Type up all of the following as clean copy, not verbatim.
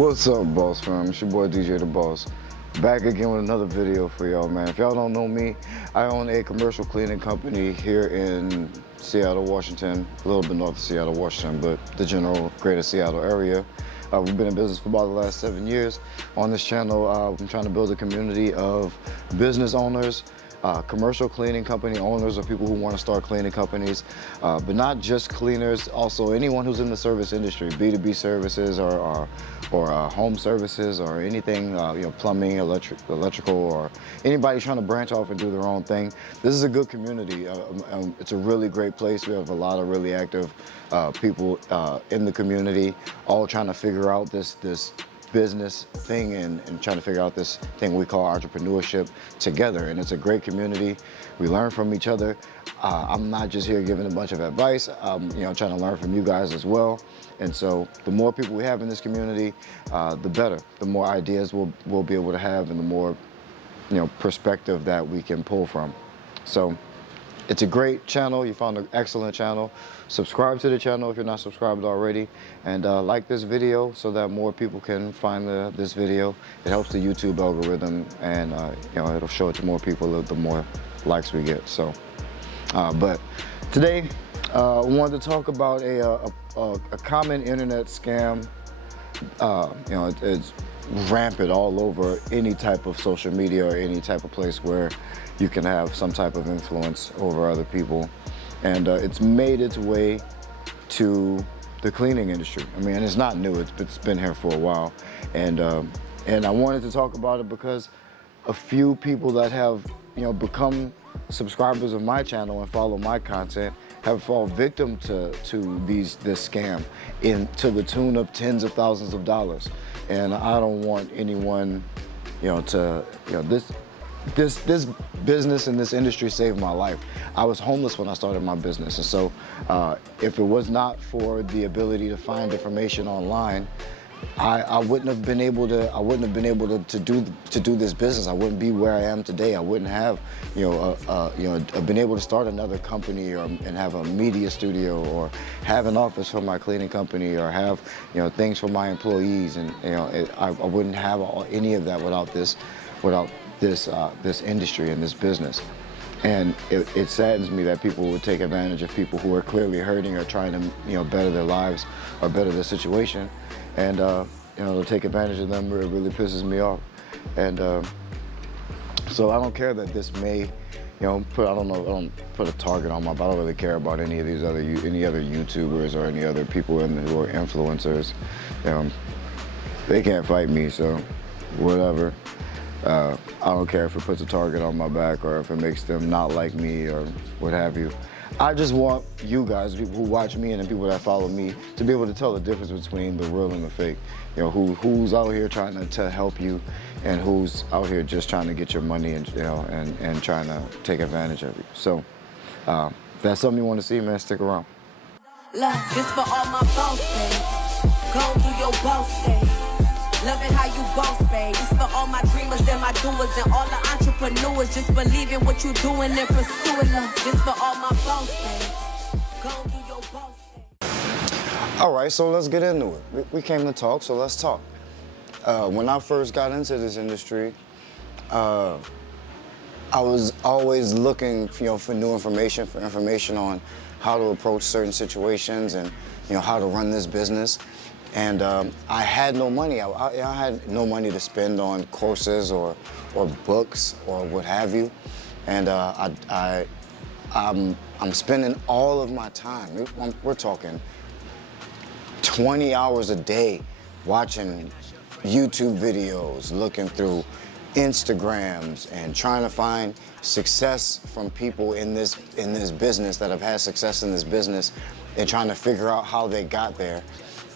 What's up, Boss Fam? It's your boy DJ The Boss. Back again with another video for y'all, man. If y'all don't know me, I own a commercial cleaning company here in Seattle, Washington, a little bit north of Seattle, Washington, but the general greater Seattle area. We've been in business for about the last 7 years. On this channel, I'm trying to build a community of business owners, commercial cleaning company owners, or people who want to start cleaning companies, but not just cleaners, also anyone who's in the service industry, B2B services or home services or anything, plumbing, electrical, or anybody trying to branch off and do their own thing. This is a good community. It's a really great place. We have a lot of really active people in the community, all trying to figure out this business thing and trying to figure out this thing we call entrepreneurship together. And it's a great community. We learn from each other. I'm not just here giving a bunch of advice. I'm trying to learn from you guys as well. And so the more people we have in this community, the better. The more ideas we'll be able to have, and the more perspective that we can pull from. So it's a great channel. You found an excellent channel. Subscribe to the channel if you're not subscribed already, and like this video so that more people can find this video. It helps the YouTube algorithm, and it'll show it to more people the more likes we get. So, but today I wanted to talk about a common internet scam. It's rampant all over any type of social media or any type of place where you can have some type of influence over other people. And it's made its way to the cleaning industry. I mean, it's not new, it's been here for a while. And I wanted to talk about it because a few people that have become subscribers of my channel and follow my content have fallen victim to this scam to the tune of tens of thousands of dollars. And I don't want anyone, this business and this industry saved my life. I was homeless when I started my business, and so if it was not for the ability to find information online, I wouldn't have been able to do this business. I wouldn't be where I am today. I wouldn't have been able to start another company and have a media studio, or have an office for my cleaning company, or have things for my employees. And I wouldn't have any of that without this industry and this business. And it saddens me that people would take advantage of people who are clearly hurting or trying to better their lives or better their situation, and to take advantage of them. It really pisses me off. And so I don't care that this may I don't put a target on my back. I don't really care about any of these other YouTubers or any other people who are influencers. They can't fight me, so whatever. I don't care if it puts a target on my back or if it makes them not like me or what have you. I just want you guys, people who watch me and the people that follow me, to be able to tell the difference between the real and the fake. Who's out here trying to help you, and who's out here just trying to get your money and trying to take advantage of you. So if that's something you want to see, man, stick around. Look, this for all my boss days. Go do your boss days. Loving how you boss, babe. It's for all my dreamers and my doers and all the entrepreneurs. Just believe in what you're doing and pursuing them. This for all my boss, babe. Go do your boss, babe. All right, so let's get into it. We came to talk, so let's talk. When I first got into this industry, I was always looking, for new information, on how to approach certain situations and, how to run this business. And I had no money. I had no money to spend on courses or books or what have you. And I'm spending all of my time. We're talking 20 hours a day watching YouTube videos, looking through Instagrams, and trying to find success from people in this business that have had success in this business, and trying to figure out how they got there.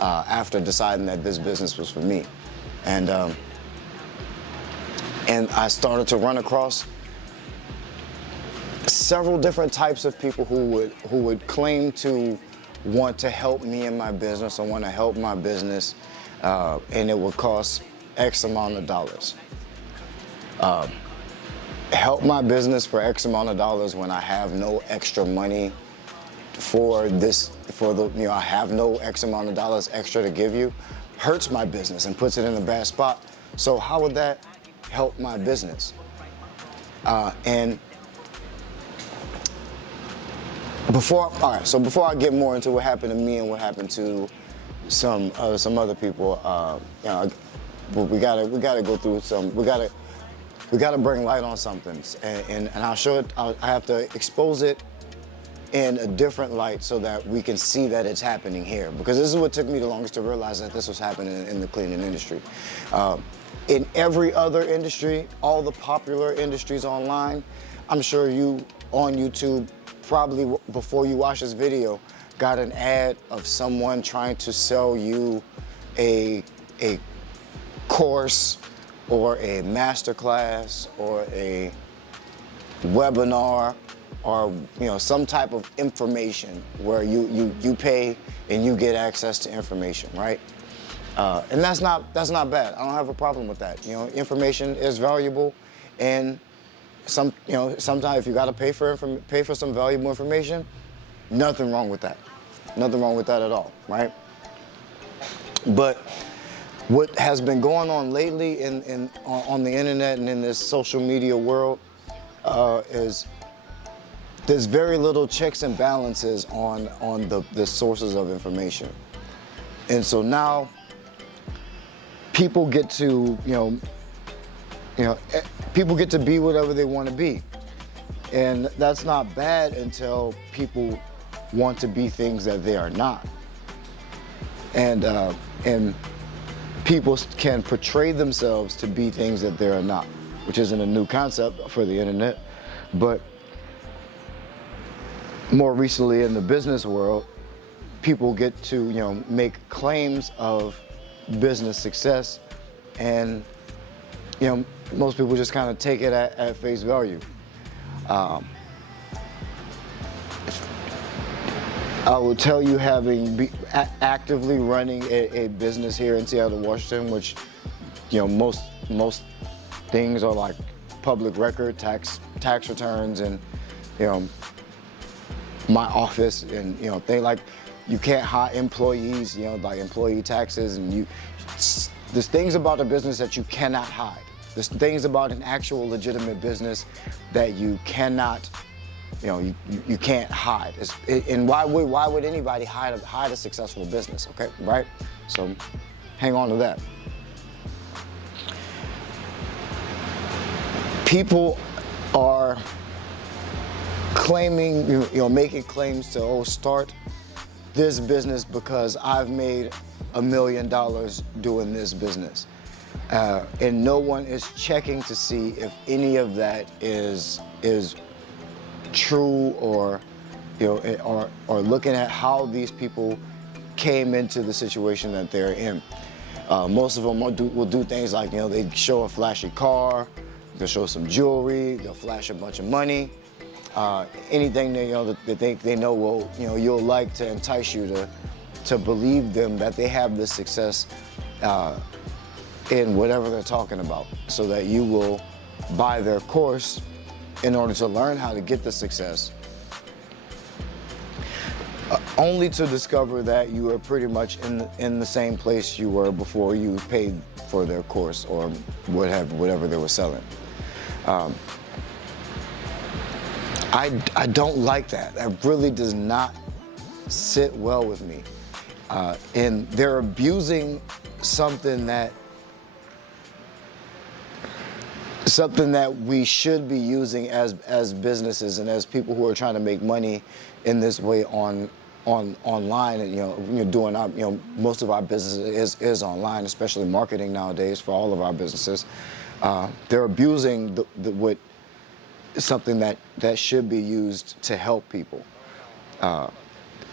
After deciding that this business was for me. And I started to run across several different types of people who would claim to want to help me in my business, or want to help my business, and it would cost X amount of dollars. Help my business for X amount of dollars when I have no extra money I have no X amount of dollars extra to give you. hurts my business and puts it in a bad spot. So how would that help my business? And before I get more into what happened to me and what happened to some other people, we gotta go through some. We gotta bring light on something, and I'll show it. I have to expose it in a different light so that we can see that it's happening here. Because this is what took me the longest to realize that this was happening in the cleaning industry. In every other industry, all the popular industries online, I'm sure you on YouTube, probably before you watch this video, got an ad of someone trying to sell you a course or a masterclass or a webinar, or some type of information where you pay and you get access to information, right? And that's not bad. I don't have a problem with that. Information is valuable, and sometimes if you got to pay for some valuable information, nothing wrong with that. Nothing wrong with that at all, right? But what has been going on lately on the internet and in this social media world is there's very little checks and balances on the sources of information. And so now people get to, people get to be whatever they want to be. And that's not bad until people want to be things that they are not. And people can portray themselves to be things that they are not, which isn't a new concept for the internet, but more recently in the business world, people get to make claims of business success, and most people just kind of take it at face value. I will tell you, actively running a business here in Seattle, Washington, which most things are like public record, tax returns, and my office, and things like you can't hire employees, like employee taxes, and there's things about a business that you cannot hide. There's things about an actual legitimate business that you cannot, you can't hide. And why would anybody hide a successful business? Okay, right? So hang on to that. People are claiming, making claims to, start this business because I've made $1 million doing this business. And no one is checking to see if any of that is true, or looking at how these people came into the situation that they're in. Most of them will do things like, they show a flashy car, they'll show some jewelry, they'll flash a bunch of money. Anything that they know will you'll like to entice you to believe them that they have this success in whatever they're talking about, so that you will buy their course in order to learn how to get the success, only to discover that you are pretty much in the same place you were before you paid for their course or whatever they were selling. I don't like that. That really does not sit well with me. And they're abusing something that we should be using as businesses and as people who are trying to make money in this way online. And doing our most of our business is online, especially marketing nowadays for all of our businesses. They're abusing something that should be used to help people,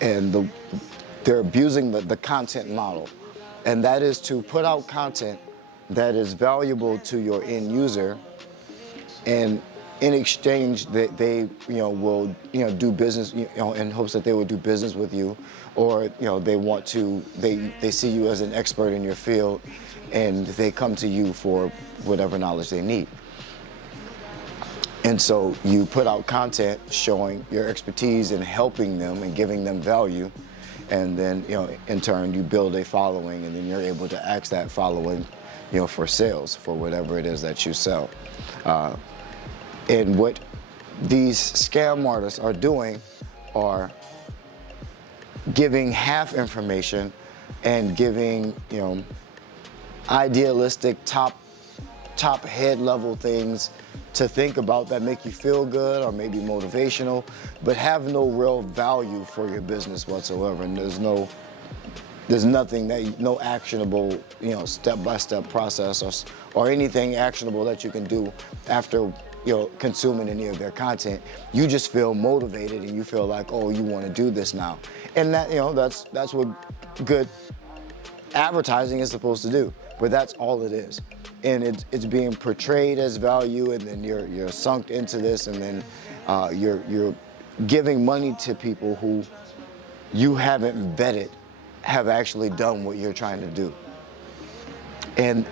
and they're abusing the content model, and that is to put out content that is valuable to your end user, and in exchange they will do business in hopes that they will do business with you, or they see you as an expert in your field, and they come to you for whatever knowledge they need. And so you put out content showing your expertise and helping them and giving them value, and then, you know, in turn you build a following, and then you're able to ask that following, you know, for sales for whatever it is that you sell. And what these scam artists are doing are giving half information and giving, you know, idealistic top head level things to think about that make you feel good or maybe motivational, but have no real value for your business whatsoever. And there's nothing that, no actionable, you know, step-by-step process or anything actionable that you can do after, you know, consuming any of their content. You just feel motivated and you feel like, oh, you want to do this now. And that, you know, that's what good advertising is supposed to do, but that's all it is. And it's being portrayed as value, and then you're sunk into this, and then you're giving money to people who you haven't vetted have actually done what you're trying to do. And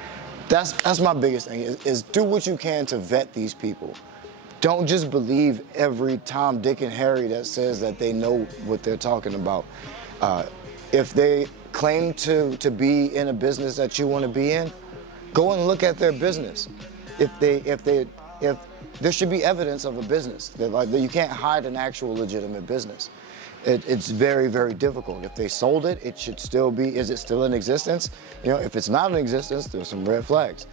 that's my biggest thing is do what you can to vet these people. Don't just believe every Tom, Dick, and Harry that says that they know what they're talking about. If they claim to be in a business that you want to be in, go and look at their business. If there should be evidence of a business, that you can't hide an actual legitimate business. It's very, very difficult. If they sold it, it should still be, is it still in existence? You know, if it's not in existence, there's some red flags.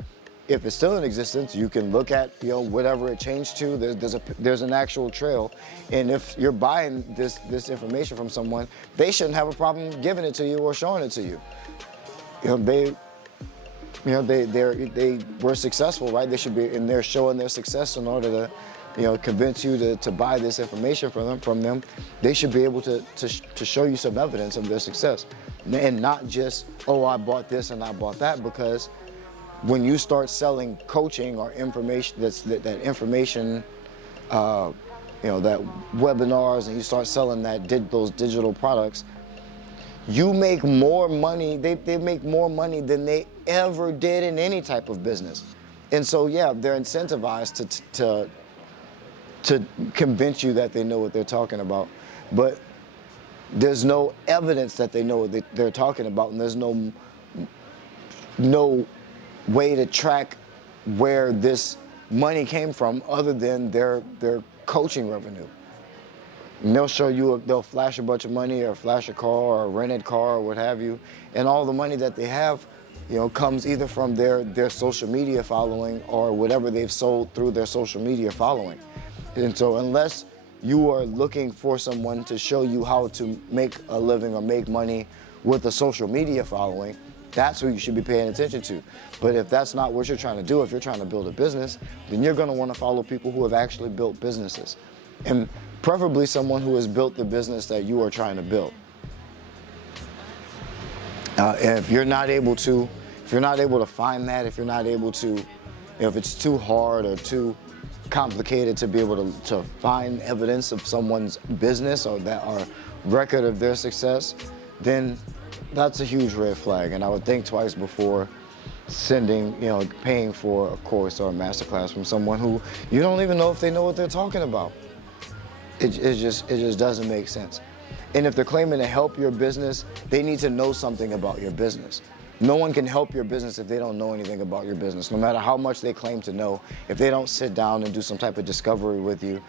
If it's still in existence, you can look at, you know, whatever it changed to. There's an actual trail, and if you're buying this information from someone, they shouldn't have a problem giving it to you or showing it to you. You know, they were successful, right? They should be, and they're showing their success in order to, you know, convince you to buy this information from them. They should be able to show you some evidence of their success, and not just, oh, I bought this and I bought that. Because when you start selling coaching or information, that information, you know, that webinars, and you start selling those digital products, you make more money. They make more money than they ever did in any type of business. And so, yeah, they're incentivized to convince you that they know what they're talking about, but there's no evidence that they know what they're talking about, and there's no way to track where this money came from other than their coaching revenue. And they'll show you, they'll flash a bunch of money or flash a car or a rented car or what have you, and all the money that they have, you know, comes either from their social media following or whatever they've sold through their social media following. And so unless you are looking for someone to show you how to make a living or make money with a social media following, that's who you should be paying attention to. But if that's not what you're trying to do, if you're trying to build a business, then you're going to want to follow people who have actually built businesses, and preferably someone who has built the business that you are trying to build. And if you're not able to find that, if you're not able to, you know, if it's too hard or too complicated to be able to find evidence of someone's business or record of their success, then that's a huge red flag. And I would think twice before sending, you know, paying for a course or a masterclass from someone who you don't even know if they know what they're talking about. It just doesn't make sense. And if they're claiming to help your business, they need to know something about your business. No one can help your business if they don't know anything about your business. No matter how much they claim to know, if they don't sit down and do some type of discovery with you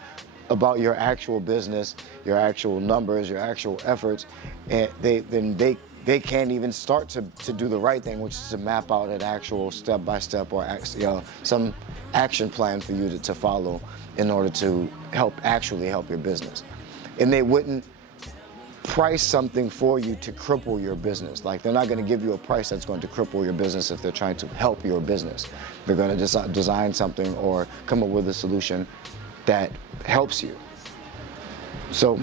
about your actual business, your actual numbers, your actual efforts, and they can't even start to do the right thing, which is to map out an actual step-by-step or, you know, some action plan for you to follow in order to actually help your business. And they wouldn't price something for you to cripple your business. Like, they're not going to give you a price that's going to cripple your business if they're trying to help your business. They're going to design something or come up with a solution that helps you. So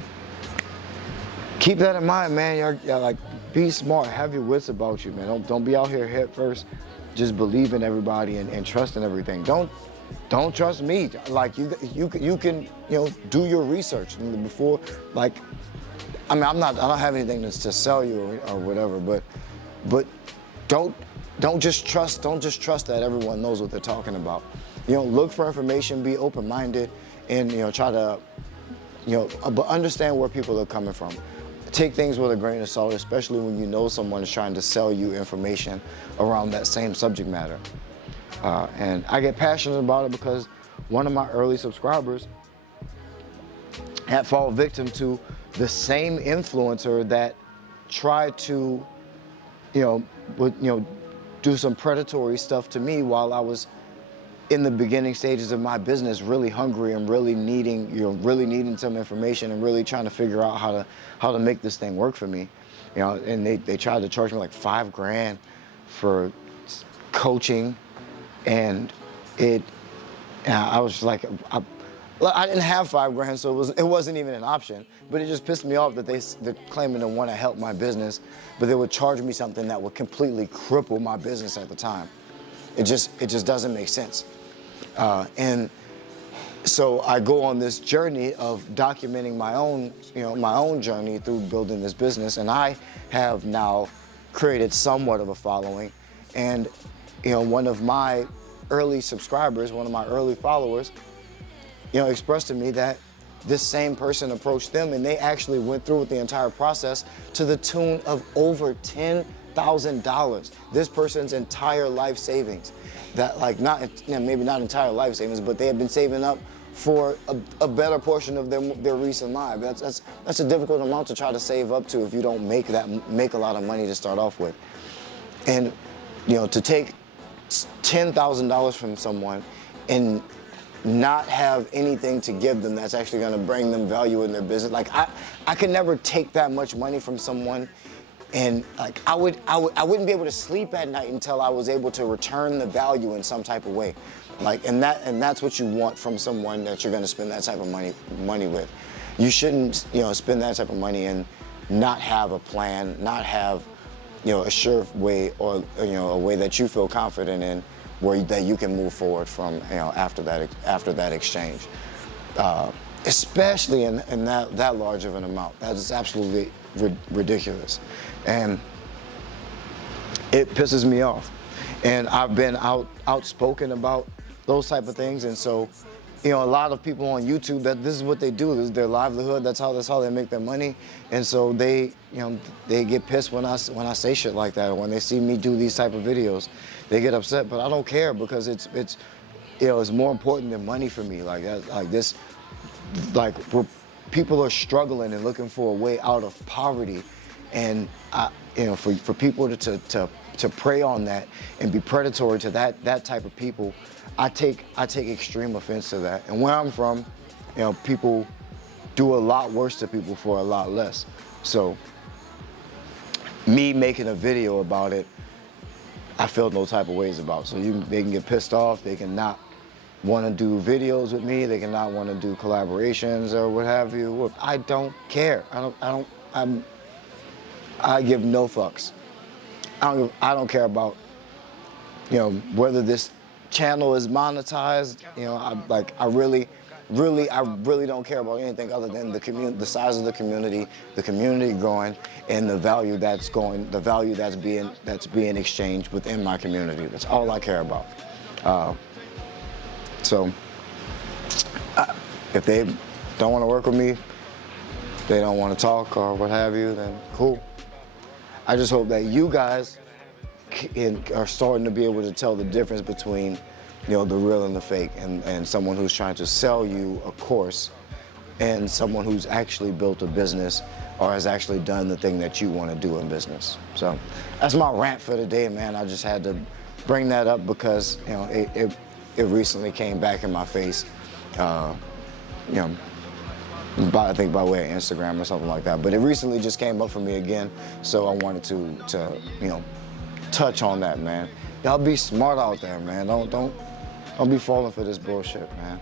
keep that in mind, man. You're like, be smart, have your wits about you, man. Don't be out here head first, just believe in everybody and trust in everything. Don't trust me. Like, you can, you know, do your research before, like, I mean, I don't have anything to sell you or whatever, but don't just trust that everyone knows what they're talking about. You know, look for information, be open-minded, and, you know, try to, you know, but understand where people are coming from. take things with a grain of salt, especially when you know someone is trying to sell you information around that same subject matter. And I get passionate about it because one of my early subscribers had fallen victim to the same influencer that tried to, do some predatory stuff to me while I was in the beginning stages of my business, really hungry and really needing some information and really trying to figure out how to make this thing work for me. And they tried to charge me like $5,000 for coaching, and I was just like, I didn't have $5,000, so it wasn't even an option. But it just pissed me off that they're claiming to want to help my business, but they would charge me something that would completely cripple my business at the time. It just doesn't make sense. And so I go on this journey of documenting my own journey through building this business, and I have now created somewhat of a following. And one of my early subscribers, one of my early followers, expressed to me that this same person approached them, and they actually went through with the entire process to the tune of over $10,000. This person's entire life savings, that maybe not entire life savings, but they have been saving up for a better portion of their recent life. That's a difficult amount to try to save up to if you don't make a lot of money to start off with. And to take $10,000 from someone and not have anything to give them that's actually going to bring them value in their business. Like I could never take that much money from someone, and like I wouldn't be able to sleep at night until I was able to return the value in some type of way. Like and that's what you want from someone that you're going to spend that type of money with. You shouldn't spend that type of money and not have a plan, not have a sure way, or a way that you feel confident in, that you can move forward from after that exchange, especially in that large of an amount. That is absolutely ridiculous, and it pisses me off. And I've been outspoken about those type of things, and so a lot of people on YouTube, that this is what they do. This is their livelihood. That's how they make their money. And so they get pissed when I say shit like that, or when they see me do these type of videos, they get upset. But I don't care, because it's more important than money for me. Where people are struggling and looking for a way out of poverty, and for people to prey on that and be predatory to that type of people, I take extreme offense to that. And where I'm from, people do a lot worse to people for a lot less. So me making a video about it, I feel no type of ways about. So they can get pissed off. They can not want to do videos with me. They can not want to do collaborations or what have you. I don't care. I give no fucks. I don't care about whether this channel is monetized. I really don't care about anything other than the size of the community growing, and the value that's being exchanged within my community. That's all I care about. So if they don't want to work with me, they don't want to talk or what have you, then cool. I just hope that you guys are starting to be able to tell the difference between the real and the fake, and someone who's trying to sell you a course, and someone who's actually built a business or has actually done the thing that you want to do in business. So that's my rant for today, man. I just had to bring that up because it recently came back in my face, I think by way of Instagram or something like that. But it recently just came up for me again, so I wanted to touch on that, man. Y'all be smart out there, man. Don't be falling for this bullshit, man.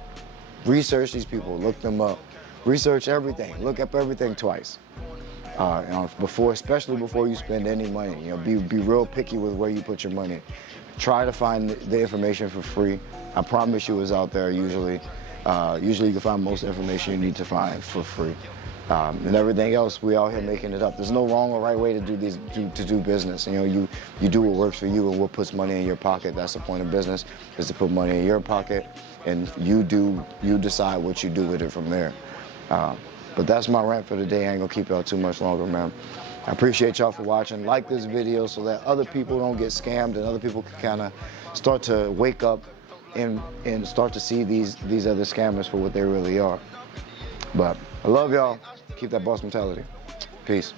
Research these people, look them up. Research everything, look up everything twice. Especially before you spend any money. Be real picky with where you put your money. Try to find the information for free. I promise you it's out there usually. Usually you can find most information you need to find for free. And everything else, we out here making it up. There's no wrong or right way to do business. You do what works for you and what puts money in your pocket. That's the point of business, is to put money in your pocket, and you decide what you do with it from there. But that's my rant for the day. I ain't gonna keep y'all too much longer, man. I appreciate y'all for watching. Like this video so that other people don't get scammed and other people can kind of start to wake up and start to see these other scammers for what they really are. But I love y'all. Keep that boss mentality. Peace.